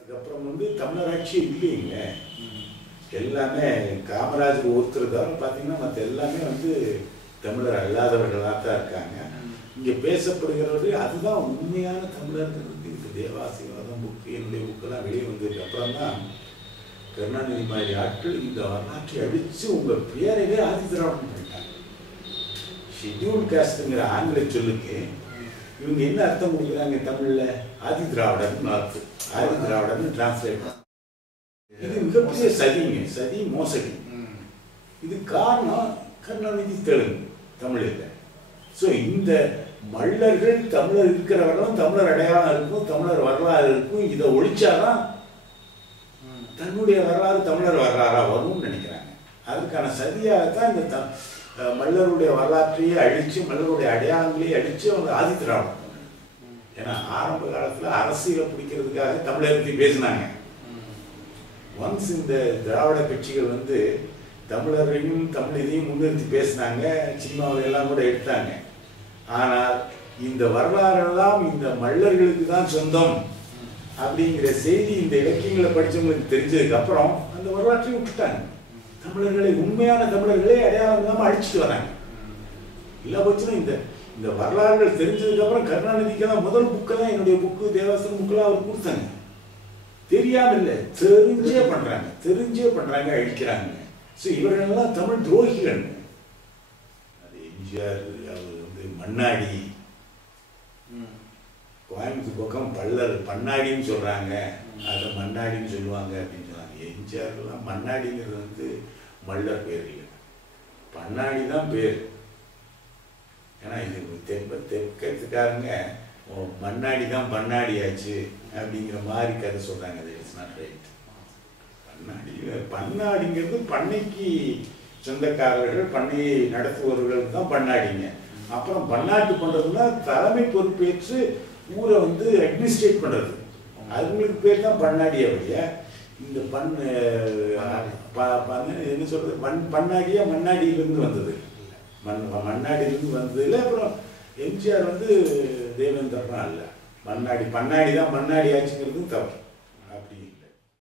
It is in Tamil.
அதுக்கப்புறம் வந்து தமிழராட்சி இல்லைங்க. எல்லாமே காமராஜர் ஒருத்தர் தான் பார்த்தீங்கன்னா மற்ற எல்லாமே வந்து தமிழர் அல்லாதவர்களாக தான் இருக்காங்க. இங்கே பேசப்படுகிறது அதுதான் உண்மையான தமிழர்கள். இப்போ தேவாசிவாதம் புக்கு என்னுடைய புக்கெல்லாம் வெளியே வந்ததுக்கு அப்புறம் தான் கருணாநிதி மாதிரி ஆட்கள் இந்த வரலாற்றை அடித்து உங்கள் பேரவே ஆதி திராவிடம் பண்ணிட்டாங்க. ஷெட்யூல் காஸ்ட்டுங்கிற ஆங்கில சொல்லுக்கு இவங்க என்ன அர்த்தம் கொடுக்குறாங்க தமிழில்? ஆதி திராவிடன்னு அர்த்தம். ஆதி திராவிடன்னு டிரான்ஸ்லேட். இது மிகப்பெரிய சதிங்க, சதி மோசடி. இது காரணம் கருணாநிதி தெலுங்கு தமிழில். ஸோ இந்த மல்லர்கள் தமிழர் இருக்கிறவர்களும் தமிழர் அடையாளம் இருக்கும், தமிழர் வரலாறு இருக்கும். இதை ஒழிச்சாதான் தன்னுடைய வரலாறு தமிழர் வரலாறா வரும்னு நினைக்கிறாங்க. அதுக்கான சதியாகத்தான் இந்த மல்லருடைய வரலாற்றையே அழித்து மல்லருடைய அடையாளங்களையே அழித்து அவங்க ஆதி திராவிடம். ஏன்னா ஆரம்ப காலத்தில் அரசியலை பிடிக்கிறதுக்காக தமிழரை பற்றி பேசினாங்க. ஒன்ஸ் இந்த திராவிட கட்சிகள் வந்து தமிழரையும் தமிழ் இதையும் முன்னிறுத்தி பேசினாங்க, சினிமாவில் எல்லாம் கூட எடுத்தாங்க. ஆனால் இந்த வரலாறெல்லாம் இந்த மல்லர்களுக்கு தான் சொந்தம் அப்படிங்கிற செய்தி இந்த இலக்கியங்களை படித்தவங்களுக்கு தெரிஞ்சதுக்கு அப்புறம் அந்த வரலாற்றை விட்டுட்டாங்க. தமிழர்களை உண்மையான தமிழர்களை அடையாளம் இல்லாமல் அழிச்சிட்டு வராங்க. இல்லை போச்சுன்னா இந்த வரலாறுகள் தெரிஞ்சதுக்கு அப்புறம் கருணாநிதிக்கெல்லாம் முதல் புக்கெல்லாம் என்னுடைய புக்கு தேவாசன் புக்கெல்லாம் அவர் கொடுத்தாங்க. தெரியாம இல்லை, தெரிஞ்சே பண்றாங்க, அழிக்கிறாங்க. ஸோ இவர்களெல்லாம் தமிழ் துரோகிகள். அது எம்ஜிஆர் அவர் வந்து மண்ணாடி, கோயம்புத்தூர் பக்கம் பல்லர் பண்ணாடின்னு சொல்றாங்க, அதை மண்ணாடின்னு சொல்லுவாங்க அப்படின்னு சொன்னாங்க. எம்ஜிஆர்லாம் மண்ணாடிங்கிறது வந்து மல்லர் பேர் இல்லை, பண்ணாடி தான் பேர். ஏன்னா இது தெற்கத்துக்காரங்க மண்ணாடி தான் பண்ணாடி ஆச்சு அப்படிங்கிற மாதிரி கதை சொல்றாங்க. அது இட்ஸ் நாட் ரைட். பண்ணாடிங்கிறது பண்ணைக்கு சொந்தக்காரர்கள், பண்ணையை நடத்துபவர்களுக்கு தான் பண்ணாடிங்க. அப்புறம் பன்னாட்டு பண்றதுன்னா தலைமை பொறுப்பேற்று ஊரை வந்து அட்மினிஸ்ட்ரேட் பண்றது, அதுங்களுக்கு பேர் தான் பண்ணாடியா. வழியா இந்த என்ன சொல்றது, பண்ணாடியா மண்ணாடியிலிருந்து வந்தது, மண்ணாடியிலிருந்து வந்ததுல அப்புறம் எம்ஜிஆர் வந்து தேவேந்திரனா இல்லை, பண்ணாடி தான் பண்ணாடி ஆச்சுங்கிறது தவறு.